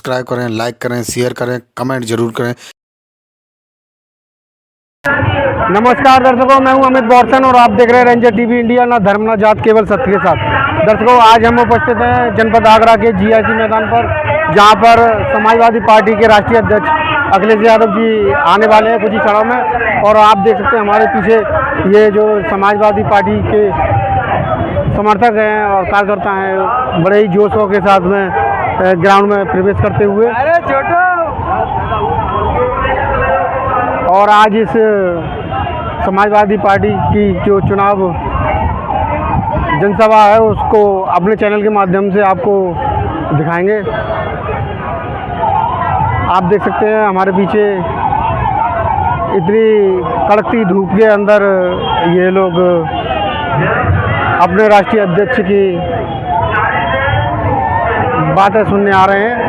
Subscribe करें, like करें, share करें, कमेंट जरूर करें। नमस्कार दर्शकों, मैं हूं अमित बॉर्सन और आप देख रहे हैं रेंजर टीवी इंडिया। ना धर्म ना जात, केवल सत्य के साथ। दर्शकों, आज हम उपस्थित हैं जनपद आगरा के जीआईसी मैदान पर, जहां पर समाजवादी पार्टी के राष्ट्रीय अध्यक्ष अखिलेश यादव जी आने वाले हैं कुछ ही क्षणों में। और आप देख सकते हैं हमारे पीछे ये जो समाजवादी पार्टी के समर्थक हैं और कार्यकर्ता हैं, बड़े ही जोशों के साथ में ग्राउंड में प्रवेश करते हुए। और आज इस समाजवादी पार्टी की जो चुनाव जनसभा है उसको अपने चैनल के माध्यम से आपको दिखाएंगे। आप देख सकते हैं हमारे पीछे इतनी कड़कती धूप के अंदर ये लोग अपने राष्ट्रीय अध्यक्ष की बातें सुनने आ रहे हैं।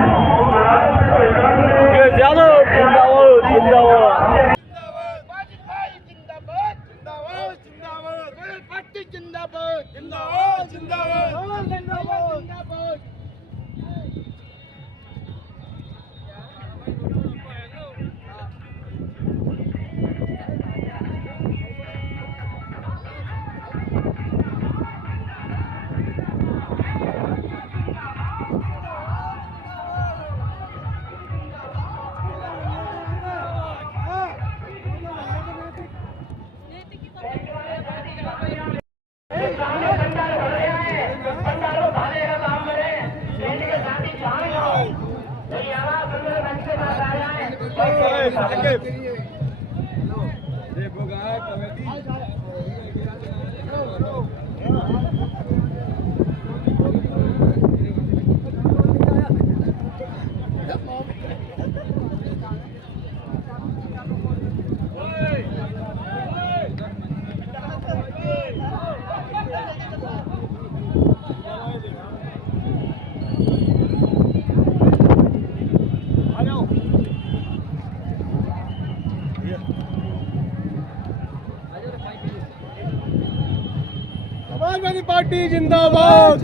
समाजवादी पार्टी जिंदाबाद।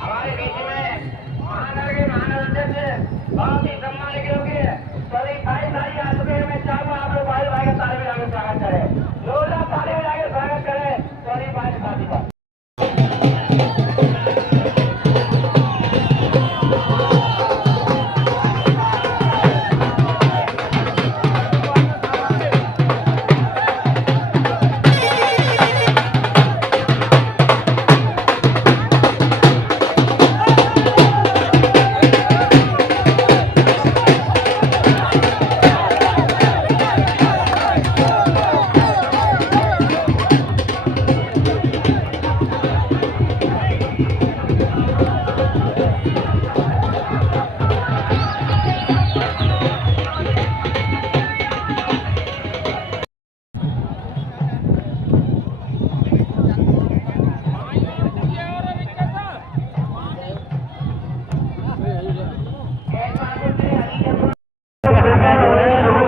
हमारे बीच में महानगर के महानगर बहुत ही सम्मानित योग्य सभी भाई आ चुके हैं। मैं चाहूंगा आप लोग भाई का ताली बजाकर स्वागत करें, जोरदार ताली बजाकर स्वागत करें सभी भाई साथी का।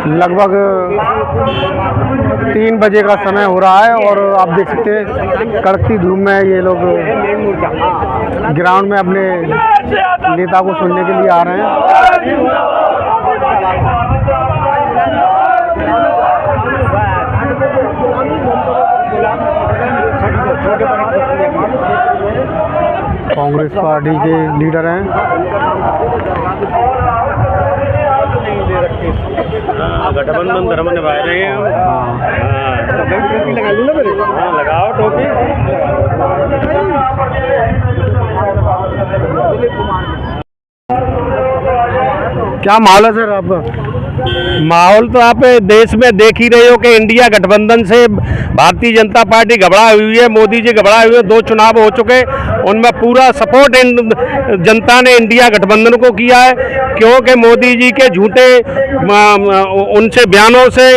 लगभग 3 बजे का समय हो रहा है और आप देख सकते हैं कड़कती धूप में ये लोग ग्राउंड में अपने नेता को सुनने के लिए आ रहे हैं। कांग्रेस पार्टी के लीडर हैं। गठबंधन धर्म निभा रहे हैं। लगाओ टोपी। क्या माहौल है सर आपका? माहौल तो आप देश में देख ही रहे हो कि इंडिया गठबंधन से भारतीय जनता पार्टी घबरा हुई है, मोदी जी घबरा हुए हैं। 2 चुनाव हो चुके, उनमें पूरा सपोर्ट जनता ने इंडिया गठबंधन को किया है, क्योंकि मोदी जी के झूठे उनसे बयानों से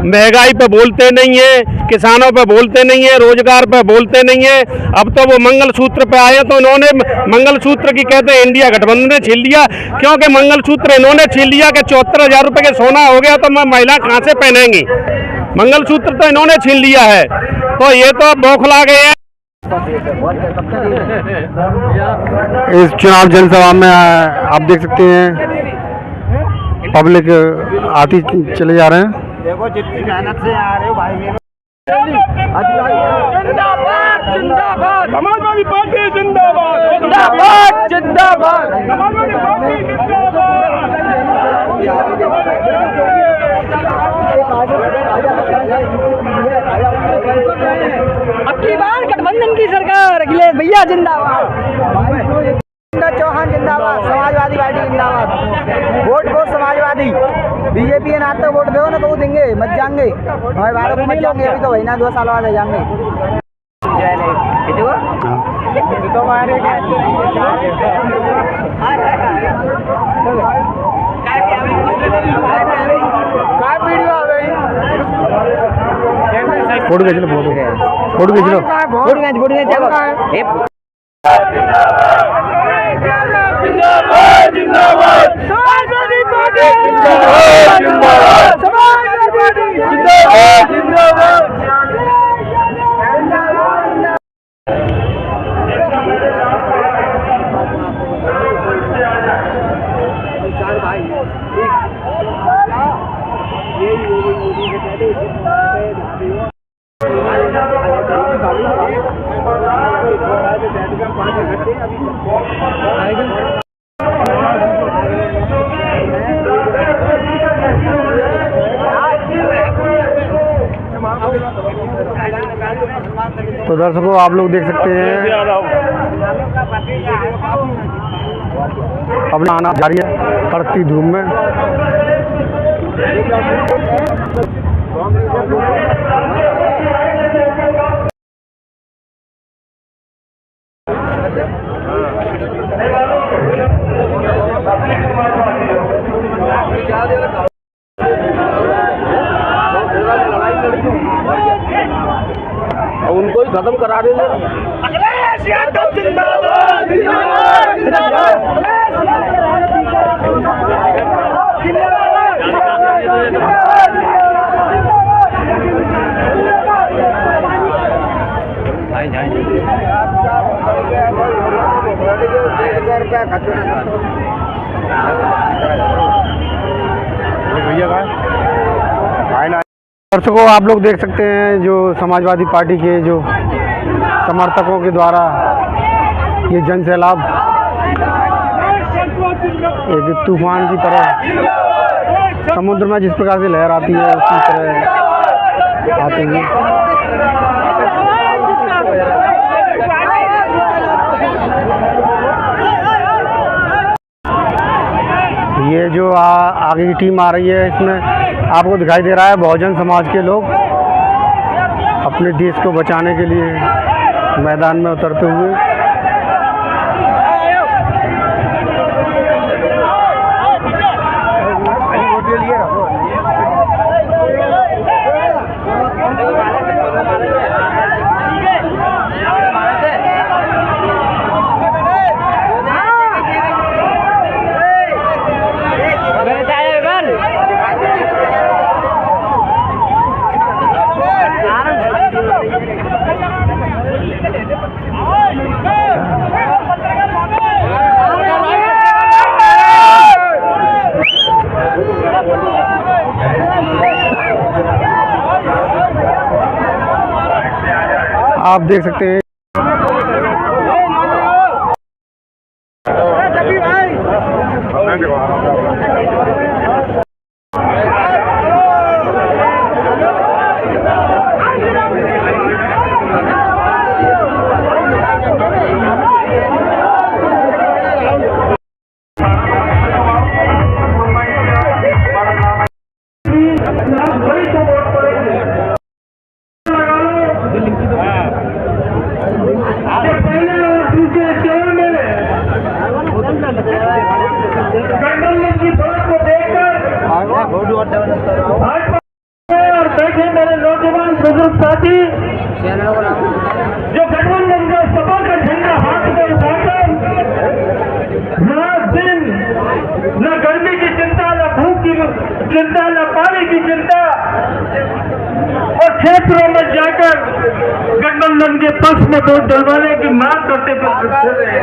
महंगाई पे बोलते नहीं है, किसानों पे बोलते नहीं है, रोजगार पे बोलते नहीं है। अब तो वो मंगलसूत्र पे आए तो इन्होंने मंगलसूत्र की कहते हैं इंडिया गठबंधन ने छीन लिया, क्योंकि मंगलसूत्र इन्होंने छीन लिया कि 74,000 रुपये के सोना हो गया तो महिला कहाँ से पहनेंगी। मंगलसूत्र तो इन्होंने छीन लिया है, तो ये तो बौखला गए हैं। इस चुनाव जनसभा में आप देख सकते हैं पब्लिक आती चले जा रहे हैं। देखो जितनी मेहनत से आ रहे हो भाई मेरे जिंदाबाद जिंदाबाद समाजवादी पार्टी जिंदाबाद जिंदाबाद जिंदाबाद समाजवादी पार्टी अब की बार गठबंधन की सरकार अखिलेश भैया जिंदाबाद। चौहान जिंदाबाद, समाजवादी पार्टी जिंदाबाद। वोट दो समाजवादी, बीजेपी है ना तो वोट दो ना तो वो देंगे मत जाएंगे हमारे भारत में मत जाएंगे। अभी तो वही ना 2 साल बाद जाएंगे। फोटो खींच लो, फोटो खींच लो। जिंदाबाद जिंदाबाद समाजवादी पार्टी जिंदाबाद जिंदाबाद समाजवादी पार्टी जिंदाबाद जिंदाबाद। तो दर्शकों आप लोग देख सकते हैं अपना आना जारी है कड़कती धूप में। उनको ही खत्म करा देंगे। अखिलेश यादव जिंदाबाद जिंदाबाद दर्शकों आप लोग देख सकते हैं जो समाजवादी पार्टी के जो समर्थकों के द्वारा ये जन सैलाब एक तूफान की तरह समुद्र में जिस प्रकार से लहर आती है उसी तरह आते हैं। ये जो आगे की टीम आ रही है इसमें आपको दिखाई दे रहा है बहुजन समाज के लोग अपने देश को बचाने के लिए मैदान में उतरते हुए। आप देख सकते हैं और बैठे मेरे नौजवान बुजुर्ग साथी जो गठबंधन का सपा का झंडा हाथ में उठाकर रात दिन न गर्मी की चिंता, न भूख की चिंता, न पानी की चिंता और क्षेत्रों में जाकर गठबंधन गठबंधन के पक्ष में वोट डलवाने की मांग करते रहे।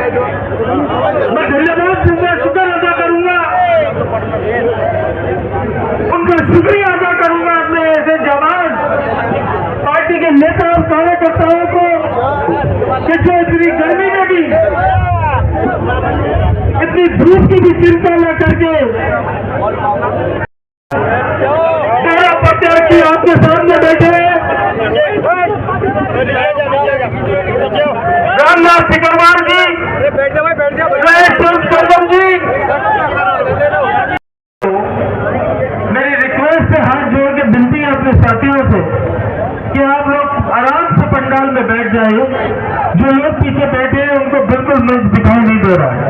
मैं धन्यवाद दूंगा, शुक्र अदा करूंगा, उनका शुक्रिया अदा करूंगा अपने ऐसे जवान पार्टी के नेता और कार्यकर्ताओं को कि जो इतनी गर्मी में भी, इतनी धूप की भी चिंता न करके मेरा प्रत्याशी आपके सामने बैठे रामनाथ सिकरवार जी, करदम जी, मेरी रिक्वेस्ट है, हाथ जोड़ के विनती है अपने साथियों से कि आप लोग आराम से पंडाल में बैठ जाइए। जो लोग पीछे बैठे हैं उनको बिल्कुल मंच दिखाई नहीं दे रहा है।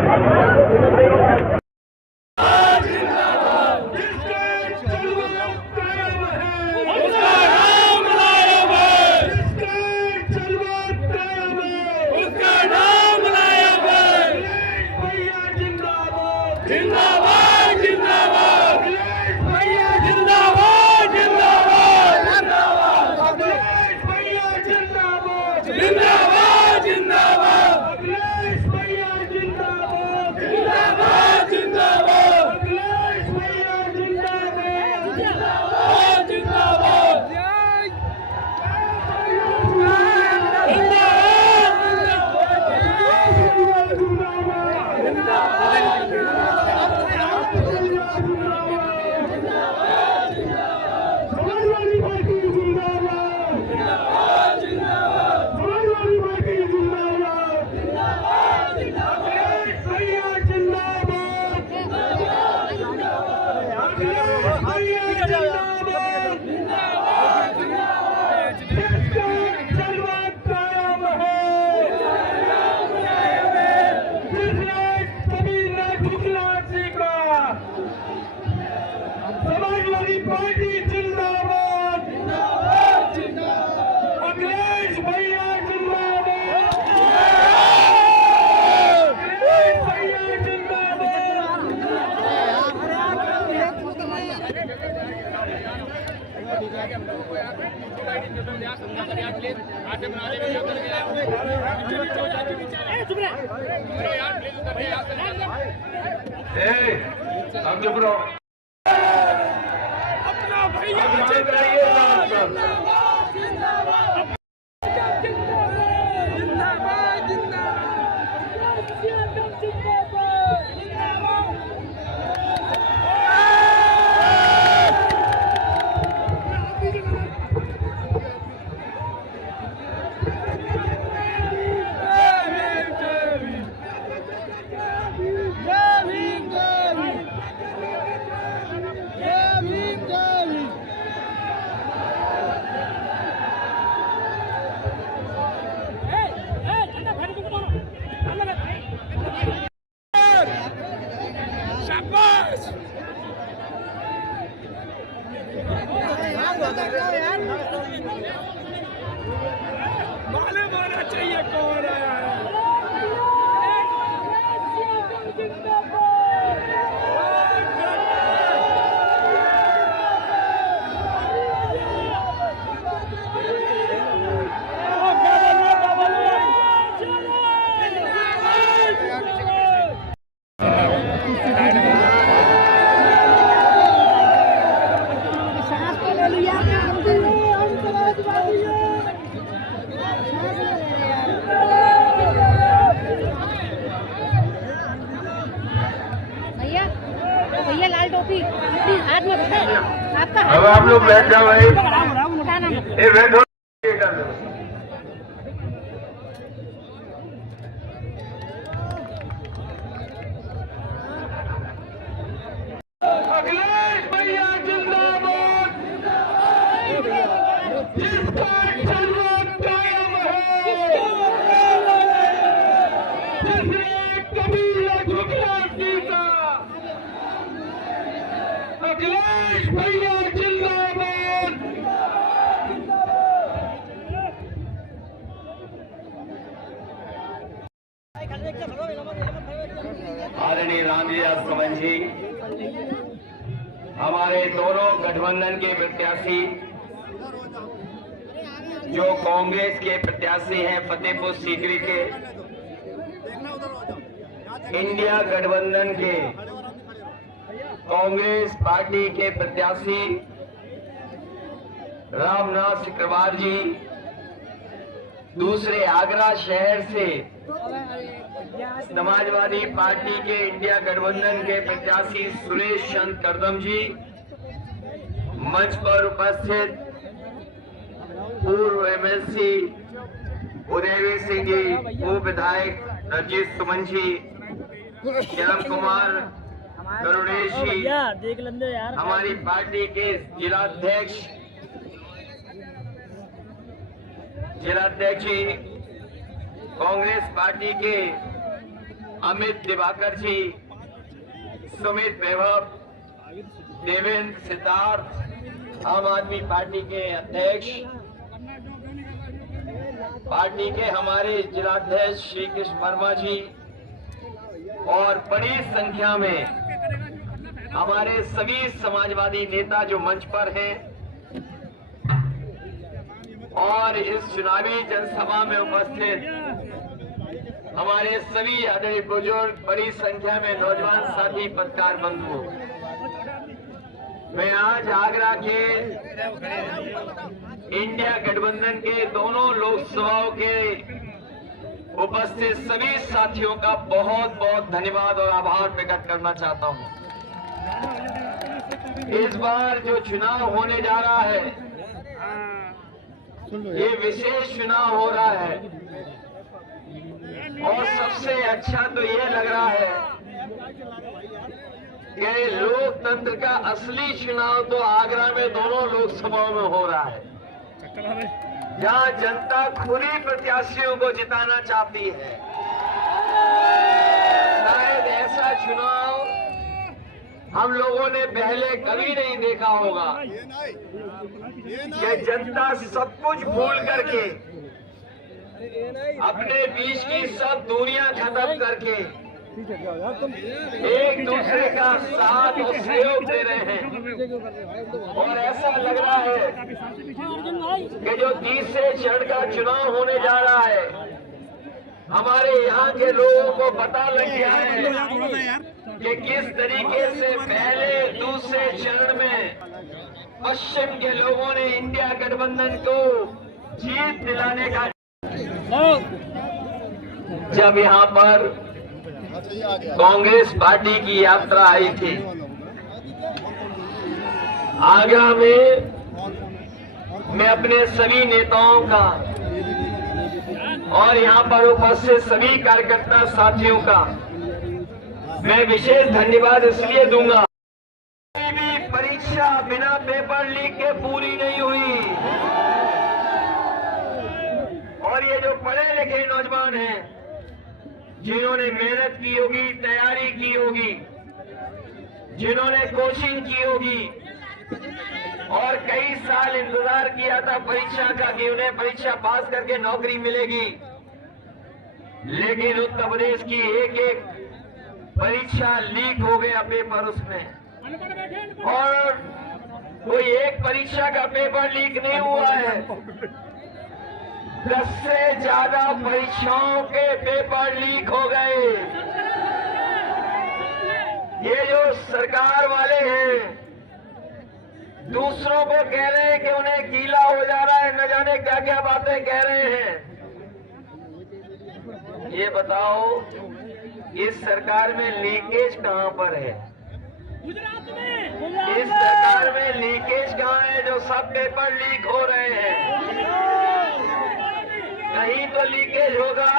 समाजवादी पार्टी जिंदाबाद, अखिलेश भैया जिंदाबाद, अखिलेश भैया अब चुप रहो। अपना भैया जिंदाबाद, जिंदाबाद, जिंदाबाद, जिंदाबाद, मालूम होना चाहिए कौन है। भैया लाल टोपी हाथ में आपका। अब आप लोग बैठ जाओ भाई। अखिलेश भैया जिंदाबाद, जिसका जलवा कायम है, जिसने कभी न झुकना सीखा। अखिलेश भैया जिंदाबाद। आदरणीय रामजी राजकमल जी, हमारे दोनों गठबंधन के प्रत्याशी जो कांग्रेस के प्रत्याशी हैं फतेहपुर सीकरी के, इंडिया गठबंधन के कांग्रेस पार्टी के प्रत्याशी रामनाथ सिकरवार जी, दूसरे आगरा शहर से समाजवादी पार्टी के इंडिया गठबंधन के प्रत्याशी सुरेश चंद्र करदम जी, मंच पर उपस्थित पूर्व एमएलसी उदयवीर सिंह जी, पूर्व विधायक रंजीत सुमन जी, श्याम कुमार करुणेश जी, हमारी पार्टी के जिलाध्यक्ष जी, कांग्रेस पार्टी के अमित दिवाकर जी, सुमित वैभव, देवेंद्र सिद्धार्थ, आम आदमी पार्टी के अध्यक्ष, पार्टी के हमारे जिलाध्यक्ष श्री कृष्ण वर्मा जी और बड़ी संख्या में हमारे सभी समाजवादी नेता जो मंच पर हैं और इस चुनावी जनसभा में उपस्थित हमारे सभी आदरणीय बुजुर्ग, बड़ी संख्या में नौजवान साथी, पत्रकार बंधु, मैं आज आगरा के इंडिया गठबंधन के दोनों लोकसभाओं के उपस्थित सभी साथियों का बहुत बहुत धन्यवाद और आभार प्रकट करना चाहता हूं। इस बार जो चुनाव होने जा रहा है, ये विशेष चुनाव हो रहा है और सबसे अच्छा तो ये लग रहा है कि लोकतंत्र का असली चुनाव तो आगरा में दोनों लोकसभाओं में हो रहा है, जहां जनता खुद ही प्रत्याशियों को जिताना चाहती है। शायद ऐसा चुनाव हम लोगों ने पहले कभी नहीं देखा होगा कि जनता सब कुछ भूल करके, अपने बीच की सब दूरियां खत्म करके एक दूसरे का साथ और सहयोग दे रहे हैं। और ऐसा लग रहा है कि जो तीसरे चरण का चुनाव होने जा रहा है, हमारे यहाँ के लोगों को पता लग गया है कि किस तरीके से पहले दूसरे चरण में पश्चिम के लोगों ने इंडिया गठबंधन को जीत दिलाने का, जब यहाँ पर कांग्रेस पार्टी की यात्रा आई थी आगरा में, मैं अपने सभी नेताओं का और यहाँ पर उपस्थित सभी कार्यकर्ता साथियों का मैं विशेष धन्यवाद इसलिए दूंगा, कोई भी परीक्षा बिना पेपर लीक के पूरी नहीं हुई। और ये जो पढ़े लिखे नौजवान हैं, जिन्होंने मेहनत की होगी, तैयारी की होगी, जिन्होंने कोचिंग की होगी और कई साल इंतजार किया था परीक्षा का कि उन्हें परीक्षा पास करके नौकरी मिलेगी, लेकिन उत्तर प्रदेश की एक एक परीक्षा लीक हो गया पेपर उसमें, और कोई एक परीक्षा का पेपर लीक नहीं हुआ है, 10 से ज्यादा परीक्षाओं के पेपर लीक हो गए। ये जो सरकार वाले हैं, दूसरों को कह रहे हैं कि उन्हें गीला हो जा रहा है, न जाने क्या क्या बातें कह रहे हैं। ये बताओ, इस सरकार में लीकेज कहां पर है? इस सरकार में लीकेज कहां है जो सब पेपर लीक हो रहे हैं? कहीं तो लीकेज होगा,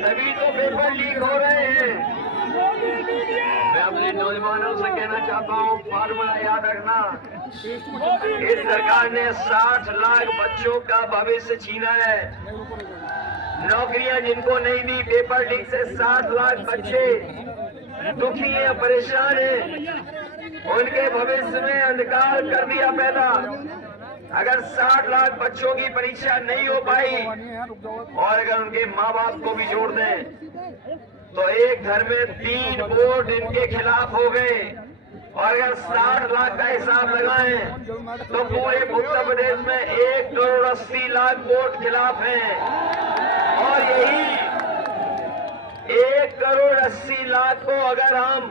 तभी तो पेपर लीक हो रहे हैं। मैं अपने नौजवानों से कहना चाहता हूँ, फार्मूला याद रखना, इस सरकार ने 60 लाख बच्चों का भविष्य छीना है। नौकरियां जिनको नहीं दी पेपर लीक से 60 लाख बच्चे दुखी हैं, परेशान हैं, उनके भविष्य में अंधकार कर दिया पैदा। अगर 60 लाख बच्चों की परीक्षा नहीं हो पाई और अगर उनके माँ बाप को भी जोड़ दें तो एक घर में 3 बोर्ड इनके खिलाफ हो गए। और अगर 60 लाख का हिसाब लगाएं तो पूरे उत्तर प्रदेश में 1,80,00,000 वोट खिलाफ हैं। और यही 1,80,00,000 को अगर हम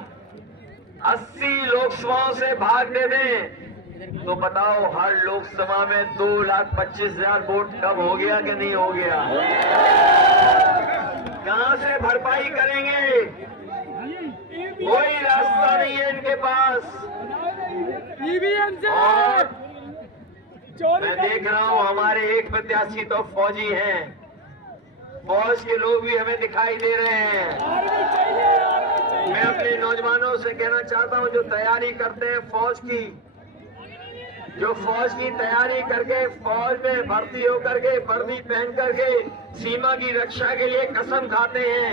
80 लोकसभाओं से भाग दे दें तो बताओ हर लोकसभा में 2,25,000 वोट कम हो गया कि नहीं हो गया? कहां से भरपाई करेंगे? कोई रास्ता नहीं है इनके पास। और मैं देख रहा हूं हमारे एक प्रत्याशी तो फौजी हैं, फौज के लोग भी हमें दिखाई दे रहे हैं। मैं अपने नौजवानों से कहना चाहता हूं जो तैयारी करते हैं फौज की, जो फौज की तैयारी करके फौज में भर्ती होकर के वर्दी पहन करके सीमा की रक्षा के लिए कसम खाते हैं,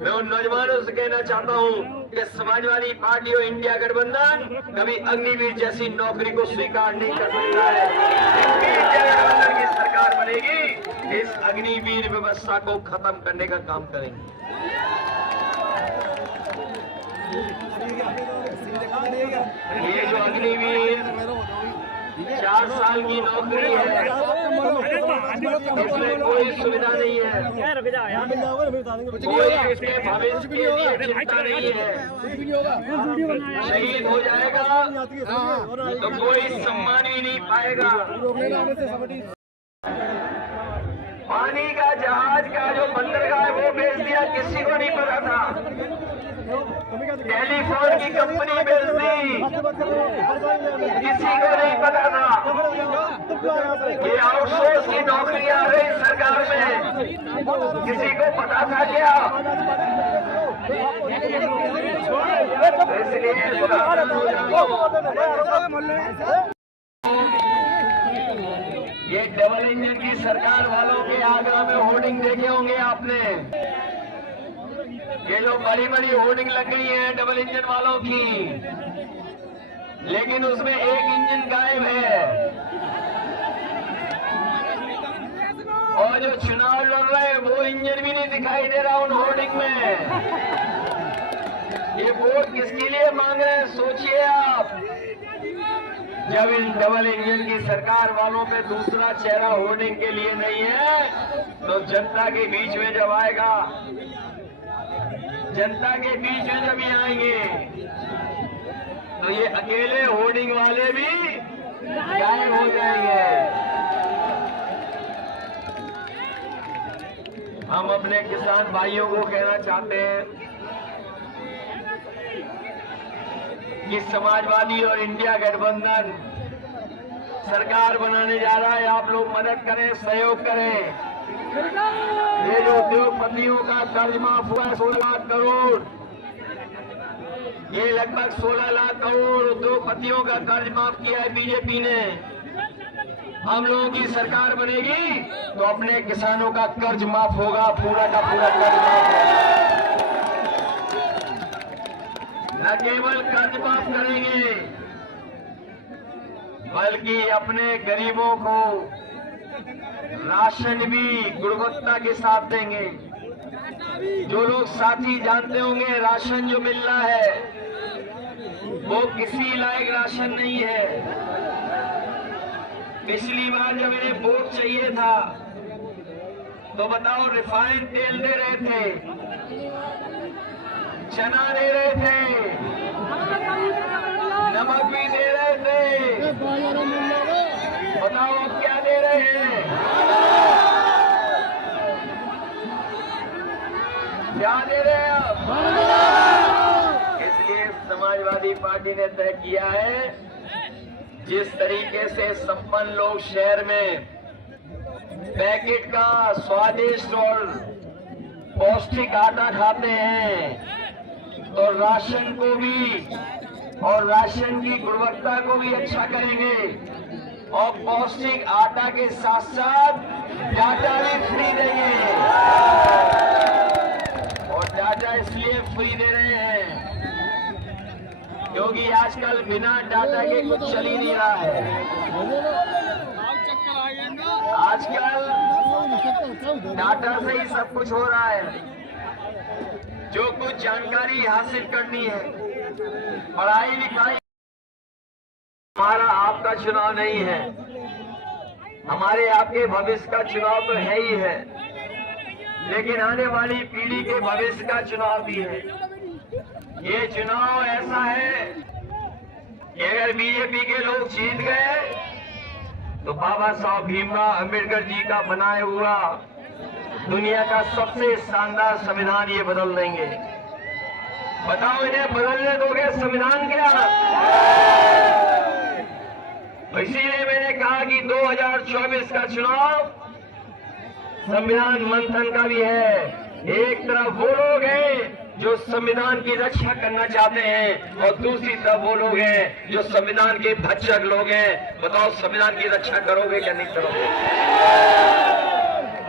मैं उन नौजवानों से कहना चाहता हूं कि समाजवादी पार्टी और इंडिया गठबंधन कभी अग्निवीर जैसी नौकरी को स्वीकार नहीं कर सकता है। इंडिया गठबंधन की सरकार बनेगी, इस अग्निवीर व्यवस्था को खत्म करने का काम करेंगे। ये जो अग्निवीर 4 साल की नौकरी है, इसमें कोई सुविधा नहीं है, कोई इसके भविष्य के लिए चिंता नहीं है। शहीद हो जाएगा तो कोई सम्मान ही नहीं पाएगा। पानी का जहाज का जो बंदरगाह है वो बेच दिया, किसी को नहीं पता था। टेलीफोन की कंपनी बेच दी, किसी को नहीं पता था। ये आउटसोर्स की नौकरी आ रही सरकार में, किसी को पता था क्या? इसलिए ये डबल इंजन की सरकार वालों के आगरा में होर्डिंग देखे होंगे आपने। ये जो बड़ी बड़ी होर्डिंग लग गई है डबल इंजन वालों की, लेकिन उसमें एक इंजन गायब है। और जो चुनाव लड़ रहे हैं वो इंजन भी नहीं दिखाई दे रहा उन होर्डिंग में। ये वोट किसके लिए मांग रहे हैं सोचिए आप। जब इन डबल इंजन की सरकार वालों पे दूसरा चेहरा होर्डिंग के लिए नहीं है तो जनता के बीच में जब आएगा, जनता के बीच में जब ये आएंगे तो ये अकेले होर्डिंग वाले भी गायब हो जाएंगे। हम अपने किसान भाइयों को कहना चाहते हैं कि समाजवादी और इंडिया गठबंधन सरकार बनाने जा रहा है, आप लोग मदद करें, सहयोग करें। ये जो उद्योगपतियों का कर्ज माफ हुआ 16 लाख करोड़, ये लगभग 16 लाख करोड़ उद्योगपतियों का कर्ज माफ किया है बीजेपी ने। हम लोगों की सरकार बनेगी तो अपने किसानों का कर्ज माफ होगा, पूरा का पूरा कर्ज माफ होगा। न केवल कर्ज माफ करेंगे बल्कि अपने गरीबों को राशन भी गुणवत्ता के साथ देंगे। जो लोग साथी जानते होंगे राशन जो मिल रहा है वो किसी लायक राशन नहीं है। पिछली बार जब इन्हें वोट चाहिए था तो बताओ रिफाइंड तेल दे रहे थे, चना दे रहे थे, नमक भी दे रहे थे, बताओ अब क्या दे रहे हैं? क्या दे रहे हैं अब? इसलिए समाजवादी पार्टी ने तय किया है जिस तरीके से संपन्न लोग शहर में पैकेट का स्वादिष्ट और पौष्टिक आटा खाते हैं तो राशन को भी और राशन की गुणवत्ता को भी अच्छा करेंगे और पौष्टिक आटा के साथ साथ डाटा भी फ्री देंगे। और डाटा इसलिए फ्री दे रहे हैं क्योंकि आजकल बिना डाटा के कुछ चल ही नहीं रहा है। आजकल डाटा से ही सब कुछ हो रहा है। जो कुछ जानकारी हासिल करनी है पढ़ाई लिखाई हमारा आपका चुनाव नहीं है, हमारे आपके भविष्य का चुनाव तो है ही है, लेकिन आने वाली पीढ़ी के भविष्य का चुनाव भी है। ये चुनाव ऐसा है कि अगर बीजेपी के लोग जीत गए तो बाबा साहब भीमराव अंबेडकर जी का बनाया हुआ दुनिया का सबसे शानदार संविधान ये बदल देंगे। बताओ इन्हें बदलने दोगे संविधान क्या? इसीलिए मैंने कहा कि 2024 का चुनाव संविधान मंथन का भी है। एक तरफ वो लोग हैं जो संविधान की रक्षा करना चाहते हैं और दूसरी तरफ वो लोग हैं जो संविधान के भक्षक लोग हैं। बताओ संविधान की रक्षा करोगे क्या नहीं करोगे?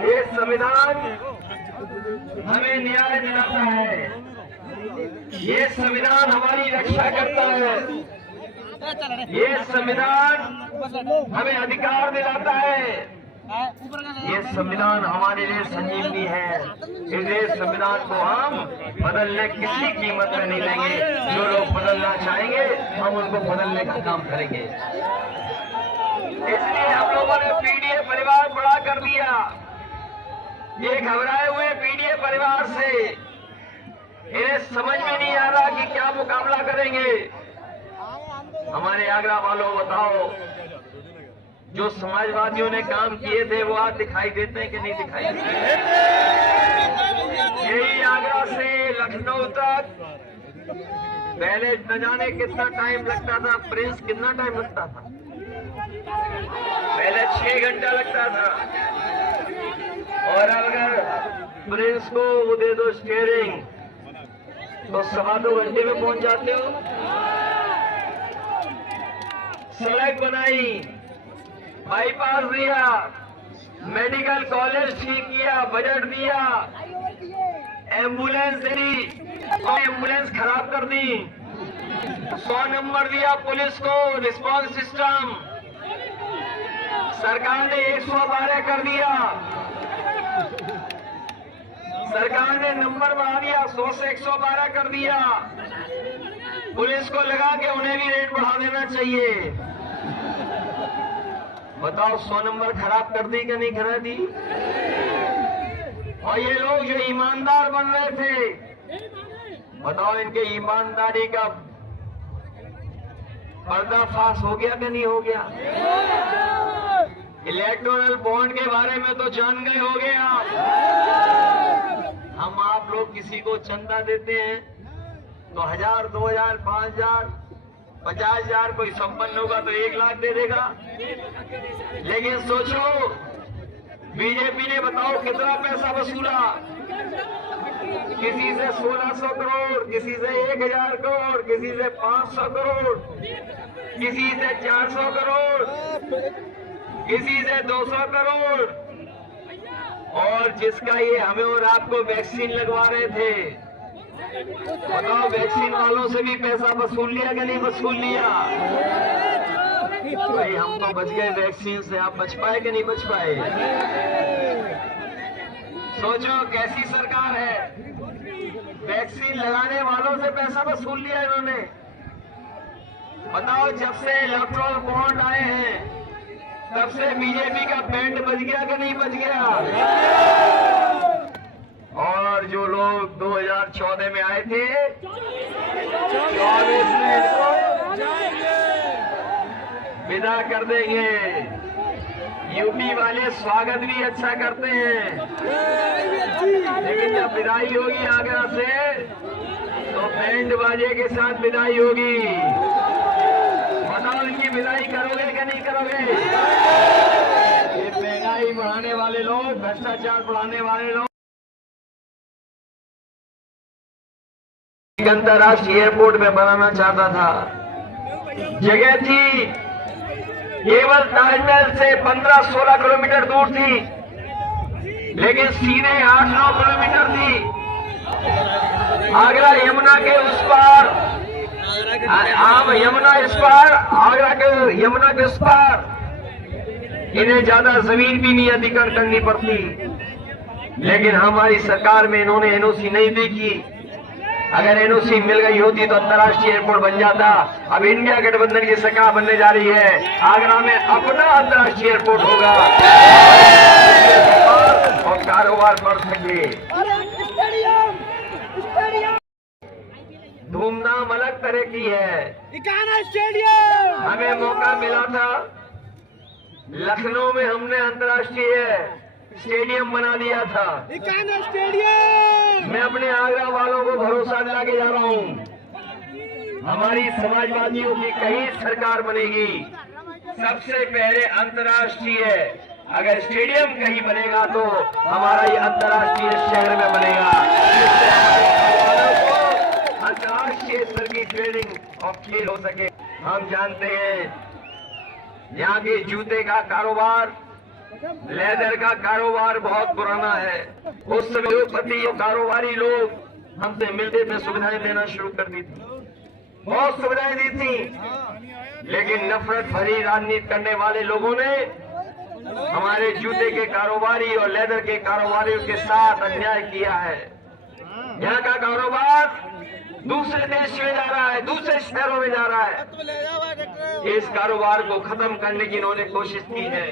ये संविधान हमें न्याय दिलाता है, ये संविधान हमारी रक्षा करता है, ये संविधान हमें अधिकार दिलाता है, ये संविधान हमारे लिए संजीवनी है। इस संविधान को हम बदलने किसी कीमत में नहीं देंगे। जो लोग बदलना चाहेंगे हम उनको बदलने का काम करेंगे। इसलिए हम लोगों ने पीडीए परिवार बड़ा कर दिया। ये घबराए हुए पीडीए परिवार से इन्हें समझ में नहीं आ रहा कि क्या मुकाबला करेंगे। हमारे आगरा वालों बताओ, जो समाजवादियों ने काम किए थे वो आज दिखाई देते हैं कि नहीं दिखाई देते? यही आगरा से लखनऊ तक पहले न जाने कितना टाइम लगता था। प्रिंस कितना टाइम लगता था? पहले 6 घंटा लगता था, और अगर प्रिंस को वो दे दो स्टीयरिंग तो 2.25 घंटे में पहुंच जाते हो। सड़क बनाई, बाईपास दिया, मेडिकल कॉलेज ठीक किया, बजट दिया, एम्बुलेंस दी, एम्बुलेंस खराब कर दी, 100 नंबर दिया पुलिस को, रिस्पांस सिस्टम सरकार ने 112 कर दिया। सरकार ने नंबर बढ़ा दिया, 100 से 112 कर दिया। पुलिस को लगा के उन्हें भी रेट बढ़ा देना चाहिए। बताओ 100 नंबर खराब कर दी कि नहीं करा दी? और ये लोग जो ईमानदार बन रहे थे, बताओ इनके ईमानदारी का पर्दाफाश हो गया कि नहीं हो गया? इलेक्टोरल बॉन्ड के बारे में तो जान गए हो गए आप। हम आप लोग किसी को चंदा देते हैं तो 1000, 2000, 5000, 50,000, कोई संपन्न होगा तो 1 लाख दे देगा। लेकिन सोचो बीजेपी ने बताओ कितना पैसा वसूला। किसी से 1600 करोड़, किसी से 1000 करोड़, किसी से 500 करोड़, किसी से 400 करोड़, किसी से 200 करोड़। और जिसका ये हमें और आपको वैक्सीन लगवा रहे थे, बताओ वैक्सीन वालों से भी पैसा वसूल लिया कि नहीं वसूल लिया? भाई हम तो बच गए वैक्सीन से, आप बच पाए कि नहीं बच पाए? सोचो कैसी सरकार है। वैक्सीन लगाने वालों से पैसा वसूल लिया इन्होंने। बताओ जब से इलेक्टोरल बॉन्ड आए हैं तब से बीजेपी का बैंड बज गया कि नहीं बज गया? और जो लोग 2014 में आए थे, 24 में इनको विदा कर देंगे। यूपी वाले स्वागत भी अच्छा करते हैं, लेकिन जब विदाई होगी आगरा से तो बैंड बाजे के साथ विदाई होगी। बताओ इनकी विदाई करोगे कि नहीं करोगे? ये महंगाई बढ़ाने वाले लोग, भ्रष्टाचार बढ़ाने वाले लोग अंतर्राष्ट्रीय एयरपोर्ट में बनाना चाहता था। जगह थी केवल ताजमहल से 15-16 किलोमीटर दूर थी, लेकिन सीधे 8-9 किलोमीटर थी। आगरा यमुना के उस पार, यमुना इस पार, आगरा के यमुना के उस पार इन्हें ज्यादा जमीन भी नहीं अधिग्रहण करनी पड़ती। लेकिन हमारी सरकार में इन्होंने एनओसी नहीं देखी। अगर एनओसी मिल गई होती तो अंतर्राष्ट्रीय एयरपोर्ट बन जाता। अब इंडिया गठबंधन की सरकार बनने जा रही है, आगरा में अपना अंतर्राष्ट्रीय एयरपोर्ट होगा और कारोबार बढ़ सके। धूमधाम अलग तरह की है। हमें मौका मिला था, लखनऊ में हमने अंतर्राष्ट्रीय स्टेडियम बना दिया था। मैं अपने आगरा वालों को भरोसा दिला के जा रहा हूँ, हमारी समाजवादियों की कहीं सरकार बनेगी, सबसे पहले अंतर्राष्ट्रीय अगर स्टेडियम कहीं बनेगा तो हमारा ये अंतर्राष्ट्रीय शहर में बनेगा, जिससे अंतर्राष्ट्रीय स्तर की ट्रेनिंग और खेल हो सके। हम जानते हैं यहाँ के जूते का कारोबार, लेदर का कारोबार बहुत पुराना है। उस समय उद्योगपति और कारोबारी लोग हमसे मिलते में सुविधाएं देना शुरू कर दी थी, बहुत सुविधाएं दी थी, लेकिन नफरत भरी राजनीति करने वाले लोगों ने हमारे जूते के कारोबारी और लेदर के कारोबारियों के साथ अन्याय किया है। यहाँ का कारोबार दूसरे देश में जा रहा है, दूसरे शहरों में जा रहा है। इस कारोबार को खत्म करने की इन्होंने कोशिश की है,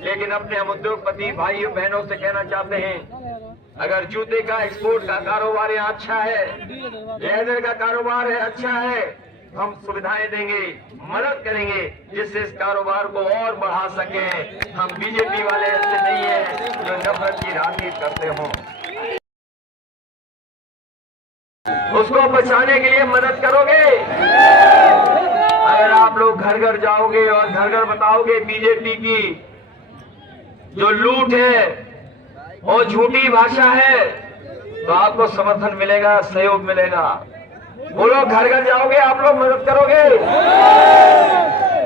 लेकिन अपने हम उद्योगपति भाइयों बहनों से कहना चाहते हैं, अगर जूते का एक्सपोर्ट का कारोबार यहाँ अच्छा है, लेदर का कारोबार है अच्छा है, हम सुविधाएं देंगे, मदद करेंगे, जिससे इस कारोबार को और बढ़ा सके। हम बीजेपी वाले ऐसे नहीं है जो नफरत की राजनीति करते हों। उसको बचाने के लिए मदद करोगे। अगर आप लोग घर घर जाओगे और घर घर बताओगे बीजेपी की जो लूट है और झूठी भाषा है, तो आपको समर्थन मिलेगा, सहयोग मिलेगा। बोलो, घर घर जाओगे आप लोग, मदद करोगे।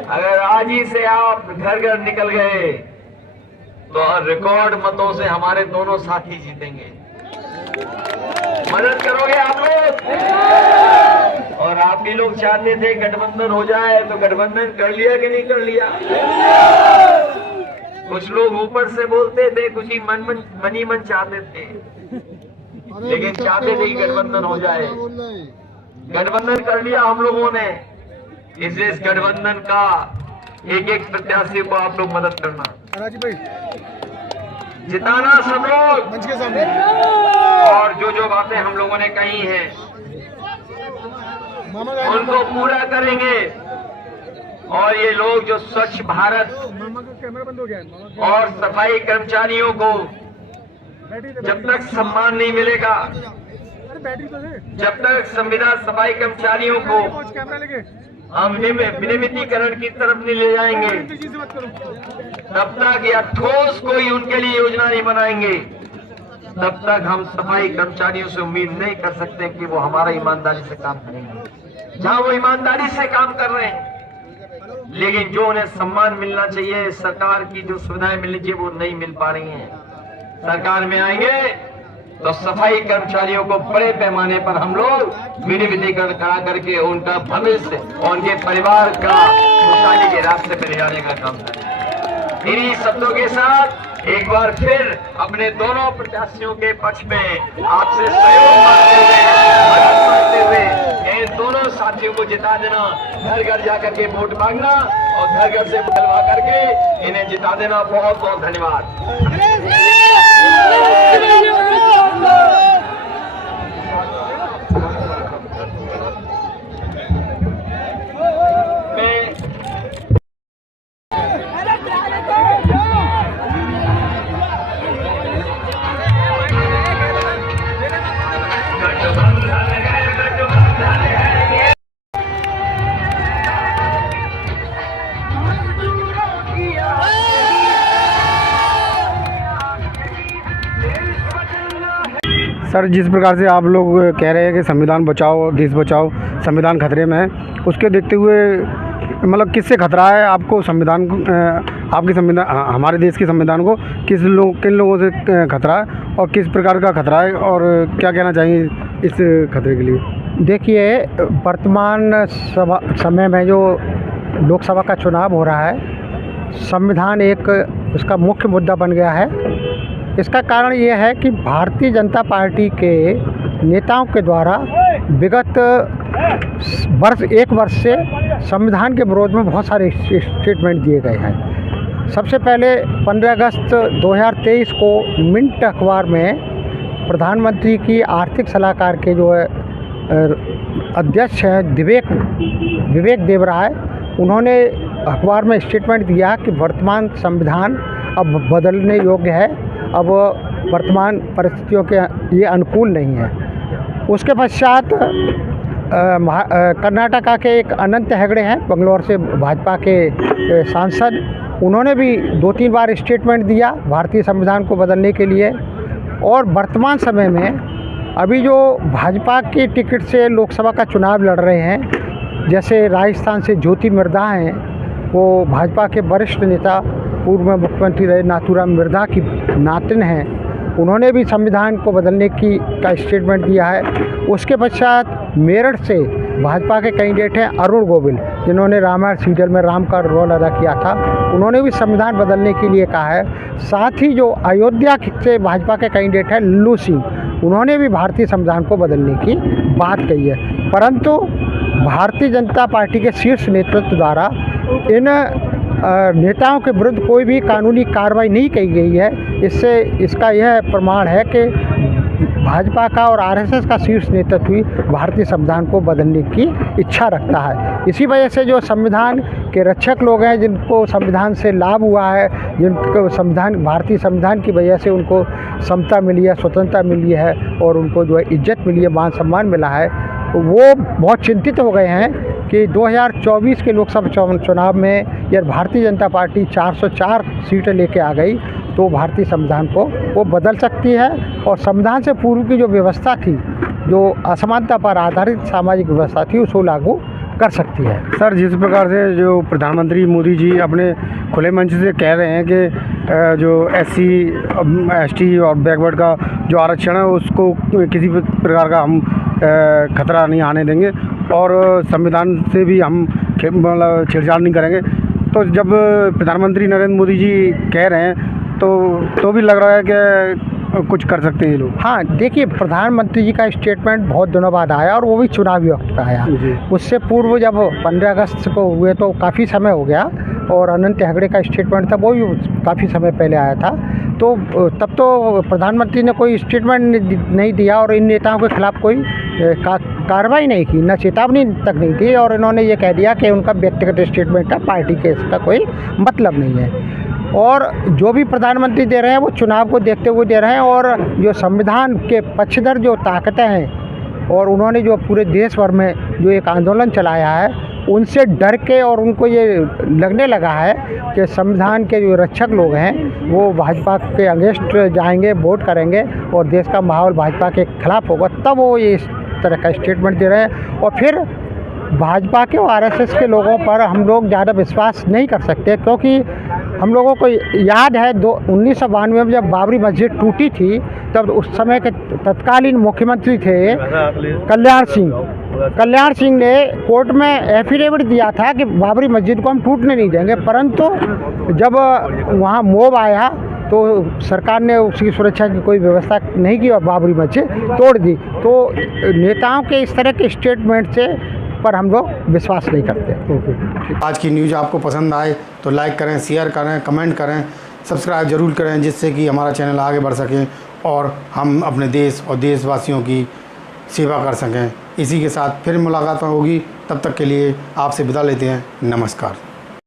अगर आज ही से आप घर घर निकल गए तो रिकॉर्ड मतों से हमारे दोनों साथी जीतेंगे। मदद करोगे आप लोग। और आप भी लोग चाहते थे गठबंधन हो जाए, तो गठबंधन कर लिया कि नहीं कर लिया? कुछ लोग ऊपर से बोलते थे, कुछ ही मनी मन चाहते थे, लेकिन चाहते थे कि गठबंधन हो जाए। गठबंधन कर लिया हम लोगों ने, इसलिए इस गठबंधन का एक एक प्रत्याशी को आप लोग मदद करना, जिताना सब लोग, और जो बातें हम लोगों ने कही हैं उनको पूरा करेंगे। और ये लोग जो स्वच्छ भारत और सफाई कर्मचारियों को जब तक सम्मान नहीं मिलेगा, जब तक संविदा सफाई कर्मचारियों को हम विनियमितीकरण की तरफ नहीं ले जाएंगे, तब तक या ठोस कोई उनके लिए योजना नहीं बनाएंगे, तब तक हम सफाई कर्मचारियों से उम्मीद नहीं कर सकते कि वो हमारा ईमानदारी से काम करेंगे। जहां वो ईमानदारी से काम कर रहे हैं, लेकिन जो उन्हें सम्मान मिलना चाहिए, सरकार की जो सुविधाएं मिलनी चाहिए, वो नहीं मिल पा रही हैं। सरकार में आएंगे तो सफाई कर्मचारियों को बड़े पैमाने पर हम लोग विनियमितीकरण करा करके उनका भविष्य और उनके परिवार का खुशहाली के रास्ते पर ले जाने का काम करें। इन्हीं शब्दों के साथ एक बार फिर अपने दोनों प्रत्याशियों के पक्ष में आपसे सहयोग मांगते हुए इन दोनों साथियों को जिता देना, घर घर जाकर के वोट मांगना और घर घर से बुलवा करके इन्हें जिता देना। बहुत बहुत धन्यवाद। सर, जिस प्रकार से आप लोग कह रहे हैं कि संविधान बचाओ, देश बचाओ, संविधान खतरे में है, उसके देखते हुए मतलब किससे खतरा है आपको संविधान, आपके संविधान, हमारे देश के संविधान को किन लोगों से खतरा है और किस प्रकार का खतरा है, और क्या कहना चाहेंगे इस खतरे के लिए? देखिए, वर्तमान समय में जो लोकसभा का चुनाव हो रहा है, संविधान एक उसका मुख्य मुद्दा बन गया है। इसका कारण ये है कि भारतीय जनता पार्टी के नेताओं के द्वारा विगत एक वर्ष से संविधान के विरोध में बहुत सारे स्टेटमेंट दिए गए हैं। सबसे पहले 15 अगस्त 2023 को मिंट अखबार में प्रधानमंत्री की आर्थिक सलाहकार के जो है अध्यक्ष हैं विवेक देवराय, उन्होंने अखबार में स्टेटमेंट दिया कि वर्तमान संविधान अब बदलने योग्य है, अब वर्तमान परिस्थितियों के ये अनुकूल नहीं है। उसके पश्चात कर्नाटका के एक अनंत हेगड़े हैं, बंगलौर से भाजपा के सांसद, उन्होंने भी 2-3 बार स्टेटमेंट दिया भारतीय संविधान को बदलने के लिए। और वर्तमान समय में अभी जो भाजपा के टिकट से लोकसभा का चुनाव लड़ रहे हैं, जैसे राजस्थान से ज्योति मिर्धा हैं, वो भाजपा के वरिष्ठ नेता पूर्व मुख्यमंत्री रहे नाथूराम मिर्धा की नातिन हैं, उन्होंने भी संविधान को बदलने का स्टेटमेंट दिया है। उसके पश्चात मेरठ से भाजपा के कैंडिडेट हैं अरुण गोविल, जिन्होंने रामायण सीरियल में राम का रोल अदा किया था, उन्होंने भी संविधान बदलने के लिए कहा है। साथ ही जो अयोध्या से भाजपा के कैंडिडेट हैं लल्लू सिंह, उन्होंने भी भारतीय संविधान को बदलने की बात कही है। परंतु भारतीय जनता पार्टी के शीर्ष नेतृत्व द्वारा इन नेताओं के विरुद्ध कोई भी कानूनी कार्रवाई नहीं की गई है। इसका यह प्रमाण है कि भाजपा का और आरएसएस का शीर्ष नेतृत्व भी भारतीय संविधान को बदलने की इच्छा रखता है। इसी वजह से जो संविधान के रक्षक लोग हैं, जिनको संविधान से लाभ हुआ है, जिनको भारतीय संविधान की वजह से उनको समता मिली है, स्वतंत्रता मिली है और उनको जो है इज्जत मिली है, मान सम्मान मिला है, वो बहुत चिंतित हो गए हैं कि 2024 के लोकसभा चुनाव में यदि भारतीय जनता पार्टी 404 सीटें लेके आ गई तो भारतीय संविधान को वो बदल सकती है और संविधान से पूर्व की जो व्यवस्था थी, जो असमानता पर आधारित सामाजिक व्यवस्था थी, उसको लागू कर सकती है। सर, जिस प्रकार से जो प्रधानमंत्री मोदी जी अपने खुले मंच से कह रहे हैं कि जो SC ST और बैकवर्ड का जो आरक्षण है उसको किसी प्रकार का हम खतरा नहीं आने देंगे और संविधान से भी हम मतलब छेड़छाड़ नहीं करेंगे, तो जब प्रधानमंत्री नरेंद्र मोदी जी कह रहे हैं तो भी लग रहा है कि कुछ कर सकते हैं ये लोग। हाँ, देखिए, प्रधानमंत्री जी का स्टेटमेंट बहुत दिनों बाद आया और वो भी चुनावी वक्त पे आया। उससे पूर्व जब 15 अगस्त को हुए तो काफ़ी समय हो गया और अनंत हेगड़े का स्टेटमेंट था, वो भी काफ़ी समय पहले आया था। तो तब तो प्रधानमंत्री ने कोई स्टेटमेंट नहीं दिया और इन नेताओं के खिलाफ कोई कार्रवाई नहीं की, न चेतावनी तक नहीं दी और इन्होंने ये कह दिया कि उनका व्यक्तिगत स्टेटमेंट है, पार्टी के इसका कोई मतलब नहीं है। और जो भी प्रधानमंत्री दे रहे हैं वो चुनाव को देखते हुए दे रहे हैं और जो संविधान के पक्षधर जो ताकतें हैं और उन्होंने जो पूरे देश भर में जो एक आंदोलन चलाया है, उनसे डर के और उनको ये लगने लगा है कि संविधान के जो रक्षक लोग हैं वो भाजपा के अगेंस्ट जाएंगे, वोट करेंगे और देश का माहौल भाजपा के खिलाफ होगा, तब वो ये इस तरह का स्टेटमेंट दे रहे हैं। और फिर भाजपा के और आरएसएस के लोगों पर हम लोग ज़्यादा विश्वास नहीं कर सकते, क्योंकि हम लोगों को याद है 1992 में जब बाबरी मस्जिद टूटी थी, तब उस समय के तत्कालीन मुख्यमंत्री थे कल्याण सिंह ने कोर्ट में एफिडेविट दिया था कि बाबरी मस्जिद को हम टूटने नहीं देंगे, परंतु जब वहाँ मोब आया तो सरकार ने उसकी सुरक्षा की कोई व्यवस्था नहीं की और बाबरी मस्जिद तोड़ दी। तो नेताओं के इस तरह के स्टेटमेंट से पर हम लोग विश्वास नहीं करते। आज की न्यूज़ आपको पसंद आए तो लाइक करें, शेयर करें, कमेंट करें, सब्सक्राइब जरूर करें, जिससे कि हमारा चैनल आगे बढ़ सके और हम अपने देश और देशवासियों की सेवा कर सकें। इसी के साथ फिर मुलाकात होगी, तब तक के लिए आपसे विदा लेते हैं। नमस्कार।